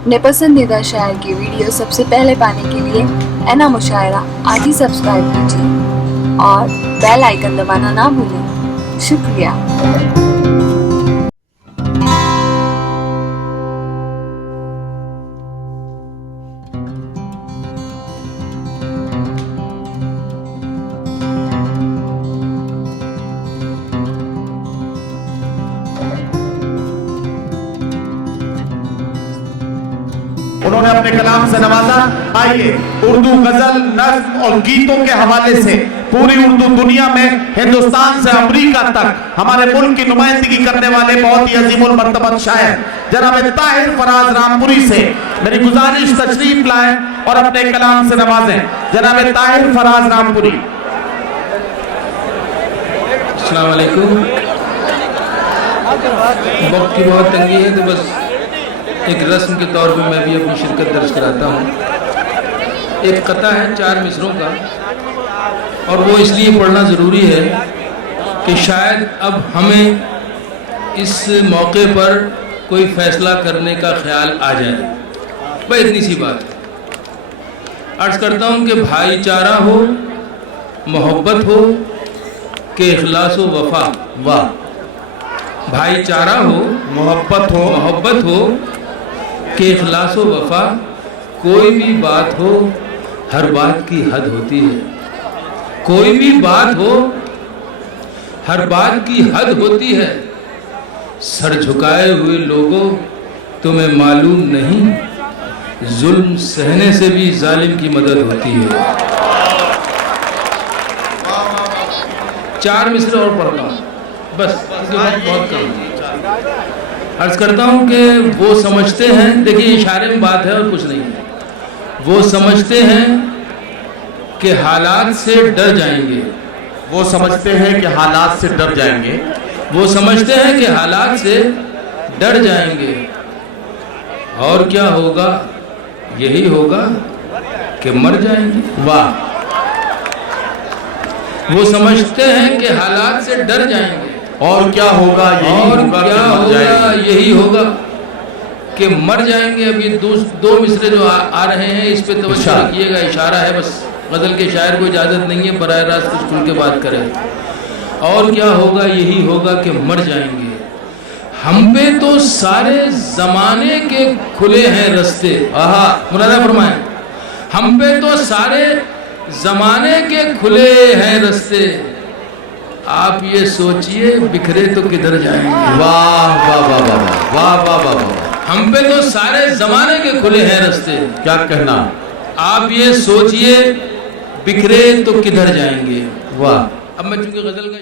अपने पसंदीदा शायर की वीडियो सबसे पहले पाने के लिए एना मुशायरा आज ही सब्सक्राइब कीजिए और बेल आइकन दबाना ना भूलें। शुक्रिया। उन्होंने अपने कलाम से नवाजा। आइए उर्दू गजल, नज्म और गीतों के हवाले से पूरी उर्दू दुनिया में हिंदुस्तान से अमेरिका तक हमारे मुल्क की नुमाइंदगी करने वाले बहुत ही अजीमुल मर्तबत शायर जनाब ताहिर फराज रामपुरी से मेरी गुजारिश तशरीफ लाएं और अपने कलाम से नवाजें। जनाब ताहिर फराज रामपुरी। अस्सलाम वालेकुम। वक्त की बहुत तंगी है तो बस एक रस्म के तौर पे मैं भी अपनी शिरकत दर्ज कराता हूँ। एक कथा है 4 मिसरों का और वो इसलिए पढ़ना ज़रूरी है कि शायद अब हमें इस मौके पर कोई फ़ैसला करने का ख्याल आ जाए। बस इतनी सी बात है। अर्ज़ करता हूँ कि भाईचारा हो, मोहब्बत हो कि इखलास व वफा। वाह। भाईचारा हो, मोहब्बत हो कि इखलास व वफा। कोई भी बात हो, हर बात की हद होती है। कोई भी बात हो, हर बात की हद होती है। सर झुकाए हुए लोगों, तुम्हें मालूम नहीं, जुल्म सहने से भी जालिम की मदद होती है। 4 मिसरे और पढ़ता हूँ बस, उसके बाद बहुत कम है। अर्ज करता हूँ कि वो समझते हैं, देखिए इशारे में बात है और कुछ नहीं है। वो समझते हैं कि हालात से डर जाएंगे। वो समझते हैं कि हालात से डर जाएंगे। वो समझते हैं कि हालात से डर जाएंगे। और क्या होगा? यही होगा कि मर जाएंगे। वाह। वो समझते हैं कि हालात से डर जाएंगे। और क्या होगा? यही होगा कि मर जाएंगे। अभी 2 मिसरे जो आ रहे हैं इस पे तवज्जो रखिएगा। इशारा है बस, गज़ल के शायर को इजाज़त नहीं है बराह रास्त कुछ खुल के बात करें। और क्या होगा? यही होगा कि मर जाएंगे। हम पे तो सारे ज़माने के खुले हैं रस्ते। आहा, मुरादा फरमाएं। हम पे तो सारे ज़माने के खुले हैं रस्ते। आप ये सोचिए बिखरे तो किधर जाएंगे। वाह वाह वाह वाह वाह वाह वाह वाह। हम पे तो सारे जमाने के खुले हैं रास्ते। क्या कहना? आप ये सोचिए बिखरे तो किधर जाएंगे। वाह। अब मैं चूंकि गजल का